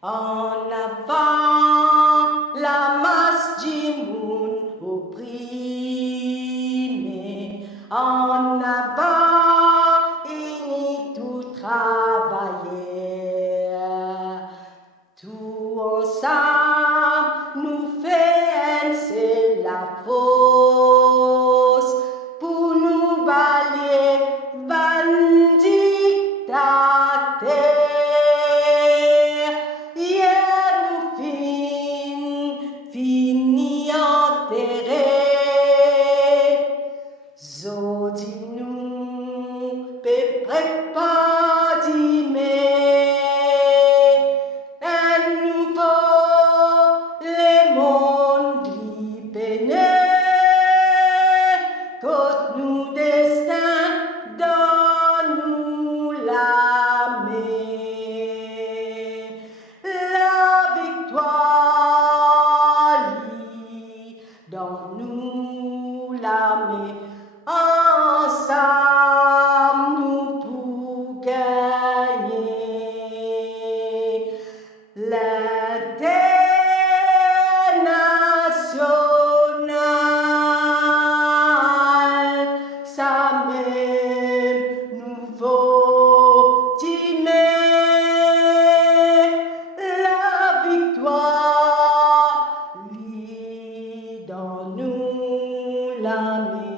En avant la masse du monde opprimé, en avant il tout travailler, tout ensemble nous fait c'est la force pour nous balayer bandits à terre. Hier nous fini enterré. Zodi nous préparer un nouveau le monde libérer. Côte nous destin donne-nous la main. La victoire dans nous la main. Ensemble nous pour gagner l'international, ça même nouveau dîner, la victoire lit dans nous la main.